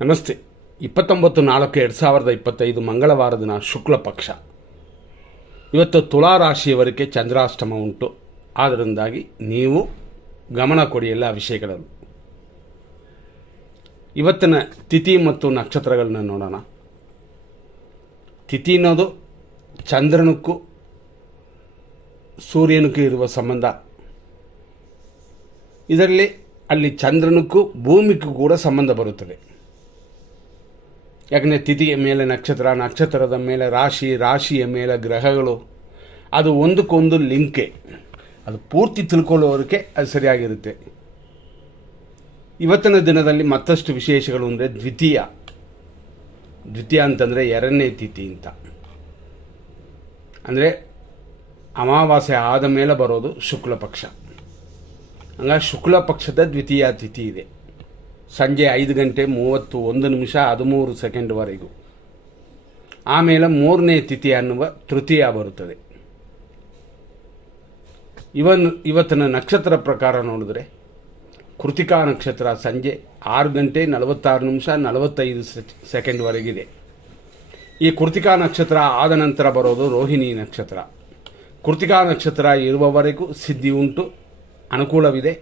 ನಮಸ್ತೆ. 29/4/2025 ಮಂಗಳವಾರ ದಿನ ಶುಕ್ಲ ಪಕ್ಷ. ಇವತ್ತು ತುಲಾ ರಾಶಿಯವರಿಗೆ ಚಂದ್ರಾಷ್ಟಮ ಉಂಟು. ಆದ್ದರಿಂದಾಗಿ ನೀವು ಗಮನ ಕೊಡಿ ಎಲ್ಲ ವಿಷಯಗಳಲ್ಲೂ. ಇವತ್ತಿನ ತಿಥಿ ಮತ್ತು ನಕ್ಷತ್ರಗಳನ್ನ ನೋಡೋಣ. ತಿಥಿ ಅನ್ನೋದು ಚಂದ್ರನಕ್ಕೂ ಸೂರ್ಯನಕ್ಕೂ ಇರುವ ಸಂಬಂಧ. ಇದರಲ್ಲಿ ಅಲ್ಲಿ ಚಂದ್ರನಕ್ಕೂ ಭೂಮಿಗೂ ಕೂಡ ಸಂಬಂಧ ಬರುತ್ತದೆ. ಯಾಕಂದರೆ ತಿಥಿಯ ಮೇಲೆ ನಕ್ಷತ್ರ, ನಕ್ಷತ್ರದ ಮೇಲೆ ರಾಶಿ, ರಾಶಿಯ ಮೇಲೆ ಗ್ರಹಗಳು, ಅದು ಒಂದಕ್ಕೊಂದು ಲಿಂಕೆ. ಅದು ಪೂರ್ತಿ ತಿಳ್ಕೊಳ್ಳೋರಿಗೆ ಅದು ಸರಿಯಾಗಿರುತ್ತೆ. ಇವತ್ತಿನ ದಿನದಲ್ಲಿ ಮತ್ತಷ್ಟು ವಿಶೇಷಗಳು ಅಂದರೆ ದ್ವಿತೀಯ ಅಂತಂದರೆ ಎರಡನೇ ತಿಥಿ ಅಂತ. ಅಂದರೆ ಅಮಾವಾಸ್ಯೆ ಆದ ಮೇಲೆ ಬರೋದು ಶುಕ್ಲ ಪಕ್ಷ. ಹಂಗಾಗಿ ಶುಕ್ಲ ಪಕ್ಷದ ದ್ವಿತೀಯ ತಿಥಿ ಇದೆ. ಸಂಜೆ 5:31:13 ಆಮೇಲೆ ಮೂರನೇ ತಿಥಿ ಅನ್ನುವ ತೃತೀಯ ಬರುತ್ತದೆ. ಇವತ್ತಿನ ನಕ್ಷತ್ರ ಪ್ರಕಾರ ನೋಡಿದ್ರೆ ಕೃತಿಕಾ ನಕ್ಷತ್ರ ಸಂಜೆ 6:46:45 ಈ ಕೃತಿಕಾ ನಕ್ಷತ್ರ ಆದ ನಂತರ ಬರೋದು ರೋಹಿಣಿ ನಕ್ಷತ್ರ. ಕೃತಿಕಾ ನಕ್ಷತ್ರ ಇರುವವರೆಗೂ ಸಿದ್ಧಿ ಉಂಟು, ಅನುಕೂಲವಿದೆ,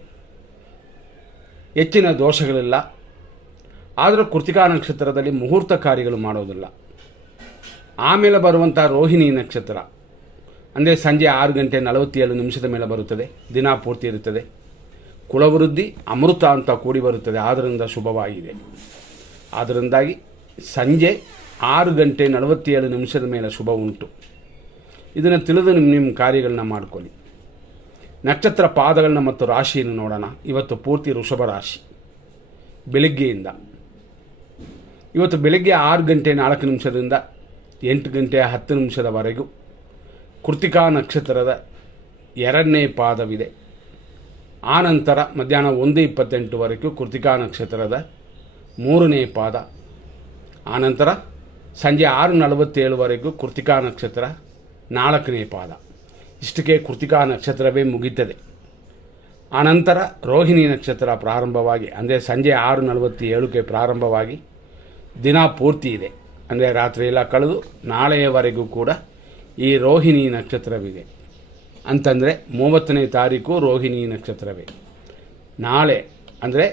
ಹೆಚ್ಚಿನ ದೋಷಗಳಿಲ್ಲ. ಆದರೂ ಕೃತಿಕಾ ನಕ್ಷತ್ರದಲ್ಲಿ ಮುಹೂರ್ತ ಕಾರ್ಯಗಳು ಮಾಡೋದಿಲ್ಲ. ಆಮೇಲೆ ಬರುವಂಥ ರೋಹಿಣಿ ನಕ್ಷತ್ರ ಅಂದರೆ ಸಂಜೆ 6:47 ಮೇಲೆ ಬರುತ್ತದೆ. ದಿನ ಪೂರ್ತಿ ಇರುತ್ತದೆ. ಕುಲವೃದ್ಧಿ ಅಮೃತ ಅಂತ ಕೂಡಿ ಬರುತ್ತದೆ. ಆದ್ದರಿಂದ ಶುಭವಾಗಿದೆ. ಆದ್ದರಿಂದಾಗಿ ಸಂಜೆ 6:47 ಮೇಲೆ ಶುಭ ಉಂಟು. ಇದನ್ನು ತಿಳಿದು ನಿಮ್ಮ ಕಾರ್ಯಗಳನ್ನ ಮಾಡಿಕೊಳ್ಳಿ. ನಕ್ಷತ್ರ ಪಾದಗಳನ್ನ ಮತ್ತು ರಾಶಿಯನ್ನು ನೋಡೋಣ. ಇವತ್ತು ಪೂರ್ತಿ ವೃಷಭ ರಾಶಿ. ಬೆಳಗ್ಗೆಯಿಂದ ಇವತ್ತು ಬೆಳಗ್ಗೆ 6:04 8:10 ಕೃತಿಕಾ ನಕ್ಷತ್ರದ ಎರಡನೇ ಪಾದವಿದೆ. ಆನಂತರ ಮಧ್ಯಾಹ್ನ 1:28 ಕೃತಿಕಾ ನಕ್ಷತ್ರದ ಮೂರನೇ ಪಾದ. ಆನಂತರ ಸಂಜೆ 6:47 ಕೃತಿಕಾ ನಕ್ಷತ್ರ ನಾಲ್ಕನೇ ಪಾದ. ಇಷ್ಟಕ್ಕೆ ಕೃತಿಕಾ ನಕ್ಷತ್ರವೇ ಮುಗಿತದೆ. ಆನಂತರ ರೋಹಿಣಿ ನಕ್ಷತ್ರ ಪ್ರಾರಂಭವಾಗಿ ಅಂದರೆ ಸಂಜೆ 6:47 ಪ್ರಾರಂಭವಾಗಿ ದಿನ ಪೂರ್ತಿ ಇದೆ. ಅಂದರೆ ರಾತ್ರಿ ಎಲ್ಲ ಕಳೆದು ನಾಳೆಯವರೆಗೂ ಕೂಡ ಈ ರೋಹಿಣಿ ನಕ್ಷತ್ರವಿದೆ. ಅಂತಂದರೆ 30ನೇ ತಾರೀಕು ರೋಹಿಣಿ ನಕ್ಷತ್ರವೇ. ನಾಳೆ ಅಂದರೆ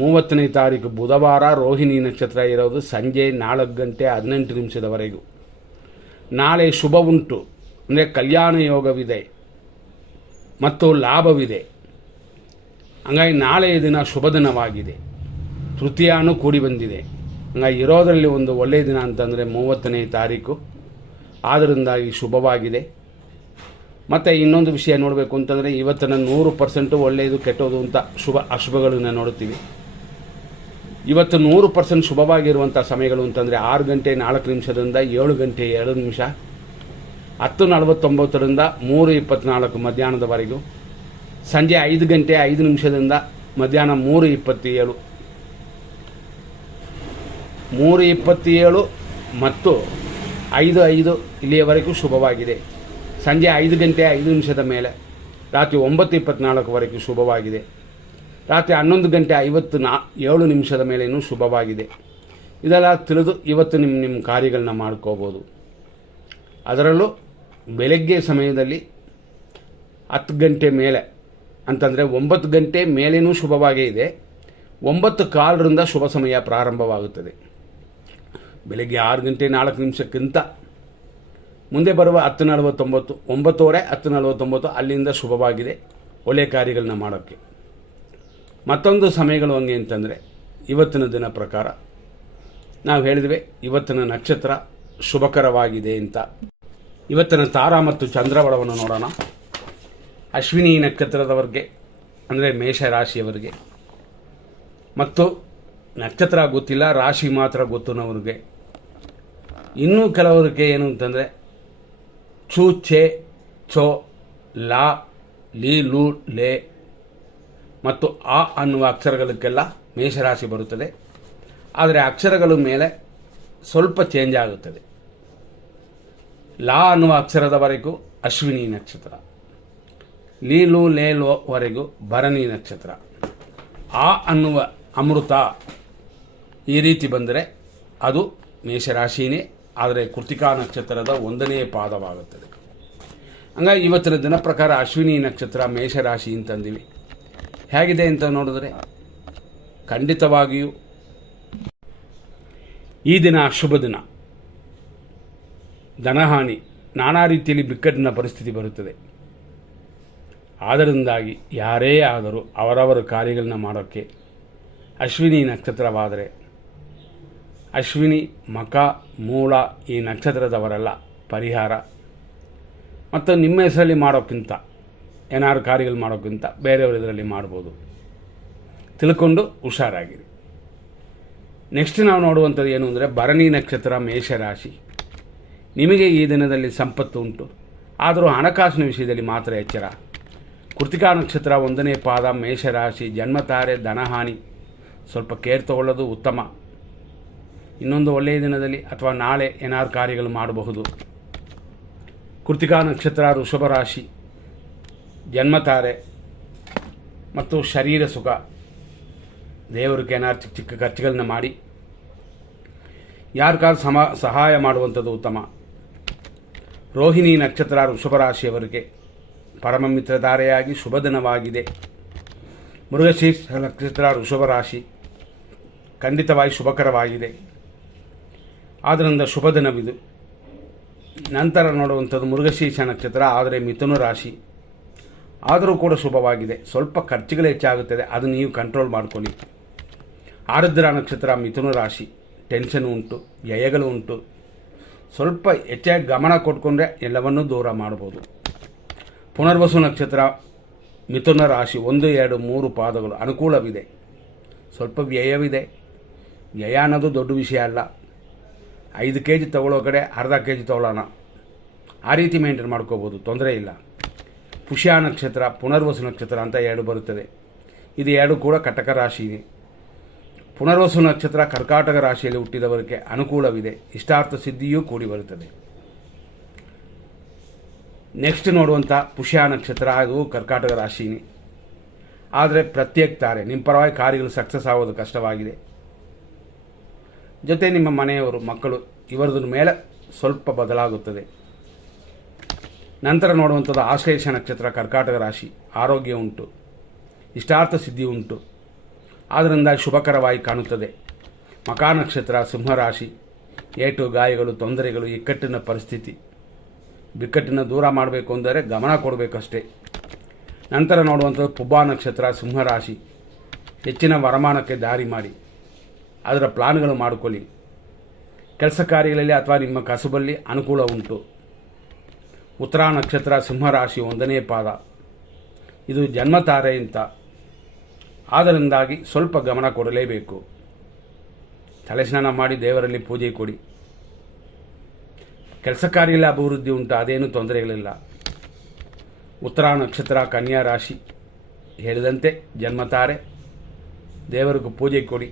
30ನೇ ತಾರೀಕು ಬುಧವಾರ ರೋಹಿಣಿ ನಕ್ಷತ್ರ ಇರೋದು ಸಂಜೆ 4:18 ನಾಳೆ ಶುಭ ಉಂಟು, ಅಂದರೆ ಕಲ್ಯಾಣ ಯೋಗವಿದೆ ಮತ್ತು ಲಾಭವಿದೆ. ಹಂಗಾಗಿ ನಾಳೆಯ ದಿನ ಶುಭ ದಿನವಾಗಿದೆ. ತೃತೀಯನೂ ಕೂಡಿ ಬಂದಿದೆ. ಹಂಗಾಗಿ ಇರೋದರಲ್ಲಿ ಒಂದು ಒಳ್ಳೆಯ ದಿನ ಅಂತಂದರೆ 30ನೇ ತಾರೀಕು. ಆದ್ದರಿಂದಾಗಿ ಶುಭವಾಗಿದೆ. ಮತ್ತು ಇನ್ನೊಂದು ವಿಷಯ ನೋಡಬೇಕು ಅಂತಂದರೆ ಇವತ್ತಿನ 100% ಒಳ್ಳೆಯದು ಕೆಟ್ಟೋದು ಅಂತ ಅಶುಭಗಳನ್ನು ನೋಡುತ್ತೀವಿ. ಇವತ್ತು 100% ಶುಭವಾಗಿರುವಂಥ ಸಮಯಗಳು ಅಂತಂದರೆ 6:04 7:02 10:49 3:24 ಮಧ್ಯಾಹ್ನದವರೆಗೂ, ಸಂಜೆ 5:05 ಮಧ್ಯಾಹ್ನ 3:27 ಮತ್ತು 5:05 ಇಲ್ಲಿಯವರೆಗೂ ಶುಭವಾಗಿದೆ. ಸಂಜೆ 5:05 ಮೇಲೆ ರಾತ್ರಿ 9:24 ಶುಭವಾಗಿದೆ. ರಾತ್ರಿ 11:57 ಮೇಲೇನೂ ಶುಭವಾಗಿದೆ. ಇದೆಲ್ಲ ತಿಳಿದು ಇವತ್ತು ನಿಮ್ಮ ಕಾರ್ಯಗಳನ್ನ ಮಾಡ್ಕೋಬೋದು. ಅದರಲ್ಲೂ ಬೆಳಗ್ಗೆ ಸಮಯದಲ್ಲಿ 10 ಗಂಟೆ ಮೇಲೆ ಅಂತಂದರೆ 9 ಗಂಟೆ ಮೇಲೇನೂ ಶುಭವಾಗೇ ಇದೆ. 9:15 ಶುಭ ಸಮಯ ಪ್ರಾರಂಭವಾಗುತ್ತದೆ. ಬೆಳಗ್ಗೆ 6:04 ಮುಂದೆ ಬರುವ 10:49 9:00 10:49 ಅಲ್ಲಿಂದ ಶುಭವಾಗಿದೆ ಒಳ್ಳೆಯ ಕಾರ್ಯಗಳನ್ನ ಮಾಡೋಕ್ಕೆ. ಮತ್ತೊಂದು ಸಮಯಗಳು ಹಂಗೆ ಅಂತಂದರೆ ಇವತ್ತಿನ ದಿನ ಪ್ರಕಾರ ನಾವು ಹೇಳಿದ್ವಿ ಇವತ್ತಿನ ನಕ್ಷತ್ರ ಶುಭಕರವಾಗಿದೆ ಅಂತ. ಇವತ್ತಿನ ತಾರಾ ಮತ್ತು ಚಂದ್ರಬಲವನ್ನು ನೋಡೋಣ. ಅಶ್ವಿನಿ ನಕ್ಷತ್ರದವರಿಗೆ ಅಂದರೆ ಮೇಷರಾಶಿಯವರಿಗೆ ಮತ್ತು ನಕ್ಷತ್ರ ಗೊತ್ತಿಲ್ಲ, ರಾಶಿ ಮಾತ್ರ ಗೊತ್ತುನವ್ರಿಗೆ. ಇನ್ನೂ ಕೆಲವರಿಗೆ ಏನು ಅಂತಂದರೆ ಚು, ಚೆ, ಚೋ, ಲಾ, ಲೀ, ಲೂ, ಲೇ ಮತ್ತು ಆ ಅನ್ನುವ ಅಕ್ಷರಗಳಕ್ಕೆಲ್ಲ ಮೇಷರಾಶಿ ಬರುತ್ತದೆ. ಆದರೆ ಅಕ್ಷರಗಳ ಮೇಲೆ ಸ್ವಲ್ಪ ಚೇಂಜ್ ಆಗುತ್ತದೆ. ಲಾ ಅನ್ನುವ ಅಕ್ಷರದವರೆಗೂ ಅಶ್ವಿನಿ ನಕ್ಷತ್ರ, ಲೀಲು ಲೇಲುವರೆಗೂ ಭರಣಿ ನಕ್ಷತ್ರ, ಆ ಅನ್ನುವ ಅಮೃತ ಈ ರೀತಿ ಬಂದರೆ ಅದು ಮೇಷರಾಶಿನೇ, ಆದರೆ ಕೃತಿಕಾ ನಕ್ಷತ್ರದ 1ನೇ ಪಾದವಾಗುತ್ತದೆ. ಹಂಗಾಗಿ ಇವತ್ತಿನ ದಿನ ಪ್ರಕಾರ ಅಶ್ವಿನಿ ನಕ್ಷತ್ರ ಮೇಷರಾಶಿ ಅಂತಂದಿವಿ. ಹೇಗಿದೆ ಅಂತ ನೋಡಿದ್ರೆ ಖಂಡಿತವಾಗಿಯೂ ಈ ದಿನ ಶುಭ ದಿನ. ಧನಹಾನಿ, ನಾನಾ ರೀತಿಯಲ್ಲಿ ಬಿಕ್ಕಟ್ಟಿನ ಪರಿಸ್ಥಿತಿ ಬರುತ್ತದೆ. ಆದ್ದರಿಂದಾಗಿ ಯಾರೇ ಆದರೂ ಅವರವರ ಕಾರ್ಯಗಳನ್ನ ಮಾಡೋಕ್ಕೆ ಅಶ್ವಿನಿ ನಕ್ಷತ್ರವಾದರೆ, ಅಶ್ವಿನಿ, ಮಖ, ಮೂಲ ಈ ನಕ್ಷತ್ರದವರೆಲ್ಲ ಪರಿಹಾರ ಮತ್ತು ನಿಮ್ಮ ಹೆಸರಲ್ಲಿ ಮಾಡೋಕ್ಕಿಂತ, ಏನಾದ್ರು ಕಾರ್ಯಗಳು ಮಾಡೋಕ್ಕಿಂತ ಬೇರೆಯವರು ಇದರಲ್ಲಿ ಮಾಡ್ಬೋದು. ತಿಳ್ಕೊಂಡು ಹುಷಾರಾಗಿರಿ. ನೆಕ್ಸ್ಟ್ ನಾವು ನೋಡುವಂಥದ್ದು ಏನು ಅಂದರೆ ಭರಣಿ ನಕ್ಷತ್ರ ಮೇಷರಾಶಿ. ನಿಮಗೆ ಈ ದಿನದಲ್ಲಿ ಸಂಪತ್ತು ಉಂಟು, ಆದರೂ ಹಣಕಾಸಿನ ವಿಷಯದಲ್ಲಿ ಮಾತ್ರ ಎಚ್ಚರ. ಕೃತಿಕಾ ನಕ್ಷತ್ರ 1ನೇ ಪಾದ ಮೇಷರಾಶಿ, ಜನ್ಮತಾರೆ, ಧನಹಾನಿ, ಸ್ವಲ್ಪ ಕೇರ್ ತಗೊಳ್ಳೋದು ಉತ್ತಮ. ಇನ್ನೊಂದು ಒಳ್ಳೆಯ ದಿನದಲ್ಲಿ ಅಥವಾ ನಾಳೆ ಏನಾದ್ರು ಕಾರ್ಯಗಳು ಮಾಡಬಹುದು. ಕೃತಿಕಾ ನಕ್ಷತ್ರ ವೃಷಭ ರಾಶಿ, ಜನ್ಮತಾರೆ ಮತ್ತು ಶರೀರ ಸುಖ, ದೇವರಿಗೆ ಏನಾದ್ರು ಚಿಕ್ಕ ಚಿಕ್ಕ ಖರ್ಚುಗಳನ್ನ ಮಾಡಿ ಯಾರಿಗಾದ್ರು ಸಹಾಯ ಮಾಡುವಂಥದ್ದು ಉತ್ತಮ. ರೋಹಿಣಿ ನಕ್ಷತ್ರ ವೃಷಭ ರಾಶಿಯವರಿಗೆ ಪರಮ ಮಿತ್ರಧಾರೆಯಾಗಿ ಶುಭ ದಿನವಾಗಿದೆ. ಮೃಗಶೀರ್ಷ ನಕ್ಷತ್ರ ವೃಷಭ ರಾಶಿ ಖಂಡಿತವಾಗಿ ಶುಭಕರವಾಗಿದೆ, ಆದ್ದರಿಂದ ಶುಭ ದಿನವಿದು. ನಂತರ ನೋಡುವಂಥದ್ದು ಮೃಗಶೀರ್ಷ ನಕ್ಷತ್ರ, ಆದರೆ ಮಿಥುನ ರಾಶಿ, ಆದರೂ ಕೂಡ ಶುಭವಾಗಿದೆ. ಸ್ವಲ್ಪ ಖರ್ಚುಗಳು ಹೆಚ್ಚಾಗುತ್ತದೆ, ಅದು ನೀವು ಕಂಟ್ರೋಲ್ ಮಾಡ್ಕೊಳ್ಳಿ. ಆರುದ್ರ ನಕ್ಷತ್ರ ಮಿಥುನ ರಾಶಿ, ಟೆನ್ಷನ್ ಉಂಟು, ವ್ಯಯಗಳು ಉಂಟು. ಸ್ವಲ್ಪ ಹೆಚ್ಚಾಗಿ ಗಮನ ಕೊಟ್ಕೊಂಡ್ರೆ ಎಲ್ಲವನ್ನೂ ದೂರ ಮಾಡ್ಬೋದು. ಪುನರ್ವಸು ನಕ್ಷತ್ರ ಮಿಥುನ ರಾಶಿ, 1, 2, 3 ಪಾದಗಳು ಅನುಕೂಲವಿದೆ. ಸ್ವಲ್ಪ ವ್ಯಯವಿದೆ. ವ್ಯಯ ಅನ್ನೋದು ದೊಡ್ಡ ವಿಷಯ ಅಲ್ಲ. 5 kg ತಗೊಳ್ಳೋ ಕಡೆ ಅರ್ಧ kg ತಗೊಳ್ಳೋಣ, ಆ ರೀತಿ ಮೇಂಟೈನ್ ಮಾಡ್ಕೋಬೋದು, ತೊಂದರೆ ಇಲ್ಲ. ಪುಷ್ಯ ನಕ್ಷತ್ರ, ಪುನರ್ವಸು ನಕ್ಷತ್ರ ಅಂತ 2 ಬರುತ್ತದೆ. ಇದು 2 ಕೂಡ ಕಟಕ ರಾಶಿ ಇದೆ. ಪುನರ್ವಸು ನಕ್ಷತ್ರ ಕರ್ಕಾಟಕ ರಾಶಿಯಲ್ಲಿ ಹುಟ್ಟಿದವರಿಗೆ ಅನುಕೂಲವಿದೆ, ಇಷ್ಟಾರ್ಥ ಸಿದ್ಧಿಯೂ ಕೂಡಿ ಬರುತ್ತದೆ. ನೆಕ್ಸ್ಟ್ ನೋಡುವಂಥ ಪುಷ್ಯ ನಕ್ಷತ್ರ, ಅದು ಕರ್ಕಾಟಕ ರಾಶಿನೇ, ಆದರೆ ಪ್ರತ್ಯೇಕ ತಾರೆ. ನಿಮ್ಮ ಪರವಾಗಿ ಕಾರ್ಯಗಳು ಸಕ್ಸಸ್ ಆಗೋದು ಕಷ್ಟವಾಗಿದೆ. ಜೊತೆ ನಿಮ್ಮ ಮನೆಯವರು, ಮಕ್ಕಳು ಇವರದ್ರ ಮೇಲೆ ಸ್ವಲ್ಪ ಬದಲಾಗುತ್ತದೆ. ನಂತರ ನೋಡುವಂಥದ್ದು ಆಶ್ಲೇಷ ನಕ್ಷತ್ರ ಕರ್ಕಾಟಕ ರಾಶಿ, ಆರೋಗ್ಯ ಉಂಟು, ಇಷ್ಟಾರ್ಥ ಸಿದ್ಧಿ ಉಂಟು, ಆದ್ದರಿಂದ ಶುಭಕರವಾಗಿ ಕಾಣುತ್ತದೆ. ಮಖಾ ನಕ್ಷತ್ರ ಸಿಂಹರಾಶಿ, ಏಟು, ಗಾಯಗಳು, ತೊಂದರೆಗಳು, ಇಕ್ಕಟ್ಟಿನ ಪರಿಸ್ಥಿತಿ, ಬಿಕ್ಕಟ್ಟಿನ ದೂರ ಮಾಡಬೇಕು ಅಂದರೆ ಗಮನ ಕೊಡಬೇಕಷ್ಟೇ. ನಂತರ ನೋಡುವಂಥದ್ದು ಪುಬ್ಬ ನಕ್ಷತ್ರ ಸಿಂಹರಾಶಿ, ಹೆಚ್ಚಿನ ವರಮಾನಕ್ಕೆ ದಾರಿ ಮಾಡಿ ಅದರ ಪ್ಲಾನ್ಗಳು ಮಾಡಿಕೊಳ್ಳಿ. ಕೆಲಸ ಕಾರ್ಯಗಳಲ್ಲಿ ಅಥವಾ ನಿಮ್ಮ ಕಸುಬಲ್ಲಿ ಅನುಕೂಲ ಉಂಟು. ಉತ್ತರ ನಕ್ಷತ್ರ ಸಿಂಹರಾಶಿ, 1ನೇ ಪಾದ, ಇದು ಜನ್ಮತಾರೆ ಅಂತ, ಆದ್ದರಿಂದಾಗಿ ಸ್ವಲ್ಪ ಗಮನ ಕೊಡಲೇಬೇಕು. ತಲೆ ಸ್ನಾನ ಮಾಡಿ ದೇವರಲ್ಲಿ ಪೂಜೆ ಕೊಡಿ. ಕೆಲಸ ಕಾರ್ಯದಲ್ಲಿ ಅಭಿವೃದ್ಧಿ ಉಂಟು, ಅದೇನು ತೊಂದರೆಗಳಿಲ್ಲ. ಉತ್ತರ ನಕ್ಷತ್ರ ಕನ್ಯಾ ರಾಶಿ, ಹೇಳಿದಂತೆ ಜನ್ಮತಾರೆ, ದೇವರಿಗೂ ಪೂಜೆ ಕೊಡಿ.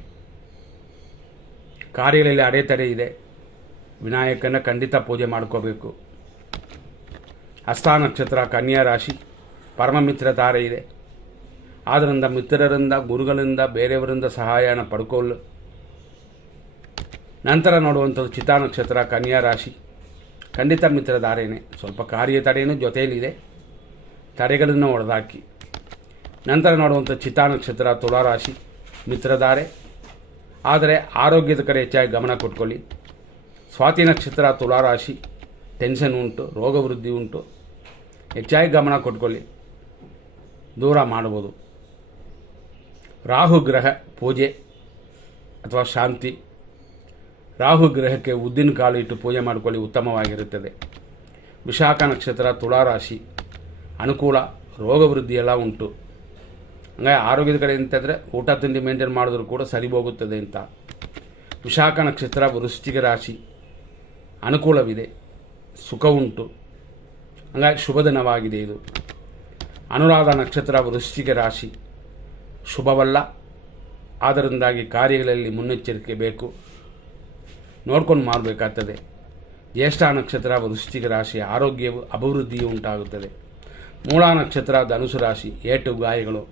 ಕಾರ್ಯಗಳಲ್ಲಿ ಅಡೆತಡೆ ಇದೆ, ವಿನಾಯಕನ ಖಂಡಿತ ಪೂಜೆ ಮಾಡ್ಕೋಬೇಕು. ಹಸ್ತ ನಕ್ಷತ್ರ ಕನ್ಯಾ ರಾಶಿ, ಪರಮ ಮಿತ್ರ ತಾರೆ ಇದೆ, ಆದ್ದರಿಂದ ಮಿತ್ರರಿಂದ, ಗುರುಗಳಿಂದ, ಬೇರೆಯವರಿಂದ ಸಹಾಯನ ಪಡ್ಕೊಳ್ಳು. ನಂತರ ನೋಡುವಂಥದ್ದು ಚಿತಾ ನಕ್ಷತ್ರ ಕನ್ಯಾ ರಾಶಿ, ಖಂಡಿತ ಮಿತ್ರ ಧಾರೆಯೇ, ಸ್ವಲ್ಪ ಕಾರ್ಯ ತಡೆಯೂ ಜೊತೆಯಲ್ಲಿದೆ, ತಡೆಗಳನ್ನು ಹೊಡೆದಾಕಿ. ನಂತರ ನೋಡುವಂಥ ಚಿತಾ ನಕ್ಷತ್ರ ತುಲಾರಾಶಿ, ಮಿತ್ರಧಾರೆ, ಆದರೆ ಆರೋಗ್ಯದ ಕಡೆ ಹೆಚ್ಚಾಗಿ ಗಮನ ಕೊಟ್ಕೊಳ್ಳಿ. ಸ್ವಾತಿ ನಕ್ಷತ್ರ ತುಲಾರಾಶಿ, ಟೆನ್ಷನ್ ಉಂಟು, ರೋಗ ವೃದ್ಧಿ ಉಂಟು, ಹೆಚ್ಚಾಗಿ ಗಮನ ಕೊಟ್ಕೊಳ್ಳಿ, ದೂರ ಮಾಡ್ಬೋದು. ರಾಹು ಗ್ರಹ ಪೂಜೆ ಅಥವಾ ಶಾಂತಿ, ರಾಹು ಗ್ರಹಕ್ಕೆ ಉದ್ದಿನ ಕಾಲು ಇಟ್ಟು ಪೂಜೆ ಮಾಡಿಕೊಳ್ಳಿ, ಉತ್ತಮವಾಗಿರುತ್ತದೆ. ವಿಶಾಖ ನಕ್ಷತ್ರ ತುಲಾರಾಶಿ, ಅನುಕೂಲ, ರೋಗ ವೃದ್ಧಿ ಎಲ್ಲ ಉಂಟು. ಹಂಗಾಗಿ ಆರೋಗ್ಯದ ಕಡೆ ಅಂತಂದರೆ ಊಟ ತಿಂಡಿ ಮೇಂಟೈನ್ ಮಾಡಿದ್ರೂ ಕೂಡ ಸರಿ ಹೋಗುತ್ತದೆ ಅಂತ. ವಿಶಾಖ ನಕ್ಷತ್ರ ವೃಶ್ಚಿಕ ರಾಶಿ, ಅನುಕೂಲವಿದೆ, ಸುಖ ಉಂಟು, ಹಂಗಾಗಿ ಶುಭ ದಿನವಾಗಿದೆ ಇದು. ಅನುರಾಧ ನಕ್ಷತ್ರ ವೃಶ್ಚಿಕ ರಾಶಿ, ಶುಭವಲ್ಲ, ಆದ್ದರಿಂದಾಗಿ ಕಾರ್ಯಗಳಲ್ಲಿ ಮುನ್ನೆಚ್ಚರಿಕೆ ಬೇಕು, ನೋಡ್ಕೊಂಡು ಮಾಡಬೇಕಾಗ್ತದೆ. ಜ್ಯೇಷ್ಠ ನಕ್ಷತ್ರ ವೃಶ್ಚಿಕ ರಾಶಿ, ಆರೋಗ್ಯವು ಅಭಿವೃದ್ಧಿಯು ಉಂಟಾಗುತ್ತದೆ. ಮೂಲ ನಕ್ಷತ್ರ ಧನುಸು ರಾಶಿ, ಏಟು ಗಾಯಗಳು,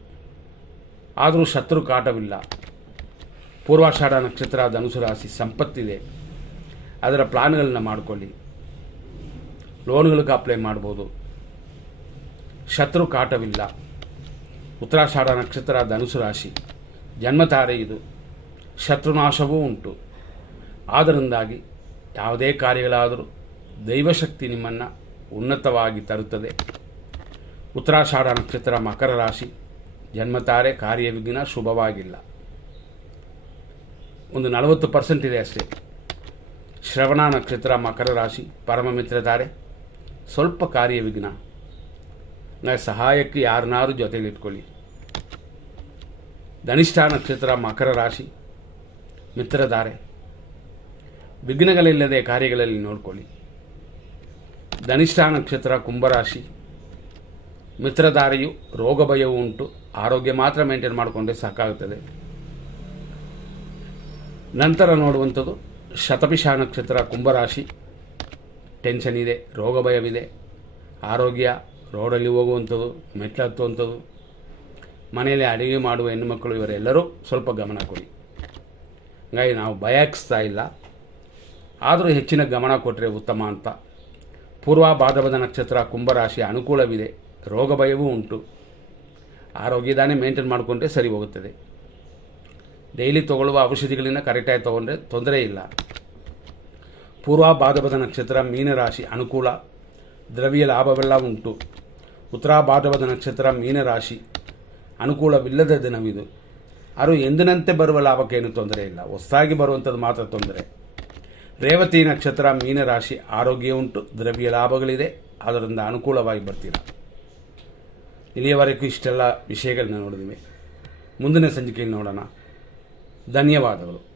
ಆದರೂ ಶತ್ರು ಕಾಟವಿಲ್ಲ, ಪೂರ್ವಾಷಾಢ ನಕ್ಷತ್ರ ಧನುಸು ರಾಶಿ ಸಂಪತ್ತಿದೆ, ಅದರ ಪ್ಲಾನ್ಗಳನ್ನ ಮಾಡಿಕೊಳ್ಳಿ. ಲೋನ್ಗಳಿಗೆ ಅಪ್ಲೈ ಮಾಡ್ಬೋದು. ಶತ್ರು ಕಾಟವಿಲ್ಲ. ಉತ್ತರಾಷಾಢ ನಕ್ಷತ್ರ ಧನುಸು ರಾಶಿ ಜನ್ಮತಾರೆ ಇದು. ಶತ್ರುನಾಶವೂ ಉಂಟು. ಆದ್ದರಿಂದಾಗಿ ಯಾವುದೇ ಕಾರ್ಯಗಳಾದರೂ ದೈವಶಕ್ತಿ ನಿಮ್ಮನ್ನು ಉನ್ನತವಾಗಿ ತರುತ್ತದೆ. ಉತ್ತರಾಷಾಢ ನಕ್ಷತ್ರ ಮಕರ ರಾಶಿ ಜನ್ಮತಾರೆ ಕಾರ್ಯವಿಘ್ನ ಶುಭವಾಗಿಲ್ಲ. ಒಂದು 40% ಇದೆ ಅಷ್ಟೇ. ಶ್ರವಣ ನಕ್ಷತ್ರ ಮಕರ ರಾಶಿ ಪರಮ ಮಿತ್ರತಾರೆ ಸ್ವಲ್ಪ ಕಾರ್ಯವಿಘ್ನ. ಸಹಾಯಕ್ಕೆ ಯಾರನ್ನಾರು ಜೊತೆಲಿಟ್ಕೊಳ್ಳಿ. ಧನಿಷ್ಠ ನಕ್ಷತ್ರ ಮಕರ ರಾಶಿ ಮಿತ್ರಧಾರೆ ವಿಘ್ನಗಳಿಲ್ಲದೆ ಕಾರ್ಯಗಳಲ್ಲಿ ನೋಡ್ಕೊಳ್ಳಿ. ಧನಿಷ್ಠ ನಕ್ಷತ್ರ ಕುಂಭರಾಶಿ ಮಿತ್ರಧಾರೆಯು ರೋಗ ಭಯವೂ ಉಂಟು. ಆರೋಗ್ಯ ಮಾತ್ರ ಮೇಂಟೈನ್ ಮಾಡಿಕೊಂಡ್ರೆ ಸಾಕಾಗುತ್ತದೆ. ನಂತರ ನೋಡುವಂಥದ್ದು ಶತಭಿಷ ನಕ್ಷತ್ರ ಕುಂಭರಾಶಿ. ಟೆನ್ಷನ್ ಇದೆ, ರೋಗ ಭಯವಿದೆ, ಆರೋಗ್ಯ, ರೋಡಲ್ಲಿ ಹೋಗುವಂಥದ್ದು, ಮೆಟ್ಲು ಹತ್ತುವಂಥದ್ದು, ಮನೆಯಲ್ಲಿ ಅಡುಗೆ ಮಾಡುವ ಹೆಣ್ಣುಮಕ್ಕಳು ಇವರೆಲ್ಲರೂ ಸ್ವಲ್ಪ ಗಮನ ಕೊಡಿ. ಹಾಗಾಗಿ ನಾವು ಬಯಸ್ತಾ ಇಲ್ಲ, ಆದರೂ ಹೆಚ್ಚಿನ ಗಮನ ಕೊಟ್ಟರೆ ಉತ್ತಮ ಅಂತ. ಪೂರ್ವ ಭಾದ್ರಪದ ನಕ್ಷತ್ರ ಕುಂಭರಾಶಿ ಅನುಕೂಲವಿದೆ, ರೋಗ ಭಯವೂ ಉಂಟು. ಆರೋಗ್ಯದಾನೇ ಮೇಂಟೈನ್ ಮಾಡಿಕೊಂಡ್ರೆ ಸರಿ ಹೋಗುತ್ತದೆ. ಡೈಲಿ ತಗೊಳ್ಳುವ ಔಷಧಿಗಳನ್ನು ಕರೆಕ್ಟಾಗಿ ತೊಗೊಂಡ್ರೆ ತೊಂದರೆ ಇಲ್ಲ. ಪೂರ್ವ ಭಾದ್ರಪದ ನಕ್ಷತ್ರ ಮೀನರಾಶಿ ಅನುಕೂಲ, ದ್ರವ್ಯ ಲಾಭವೆಲ್ಲ ಉಂಟು. ಉತ್ತರ ಭಾದ್ರಪದ ನಕ್ಷತ್ರ ಮೀನರಾಶಿ ಅನುಕೂಲವಿಲ್ಲದ ದಿನವಿದು. ಅದು ಎಂದಿನಂತೆ ಬರುವ ಲಾಭಕ್ಕೇನು ತೊಂದರೆ ಇಲ್ಲ, ಹೊಸದಾಗಿ ಬರುವಂಥದ್ದು ಮಾತ್ರ ತೊಂದರೆ. ರೇವತಿ ನಕ್ಷತ್ರ ಮೀನರಾಶಿ ಆರೋಗ್ಯ ಉಂಟು, ದ್ರವ್ಯ ಲಾಭಗಳಿದೆ, ಅದರಿಂದ ಅನುಕೂಲವಾಗಿ ಬರ್ತೀರ. ಇಲ್ಲಿಯವರೆಗೂ ಇಷ್ಟೆಲ್ಲ ವಿಷಯಗಳನ್ನ ನೋಡಿದ್ವಿ. ಮುಂದಿನ ಸಂಚಿಕೆಯಲ್ಲಿ ನೋಡೋಣ. ಧನ್ಯವಾದಗಳು.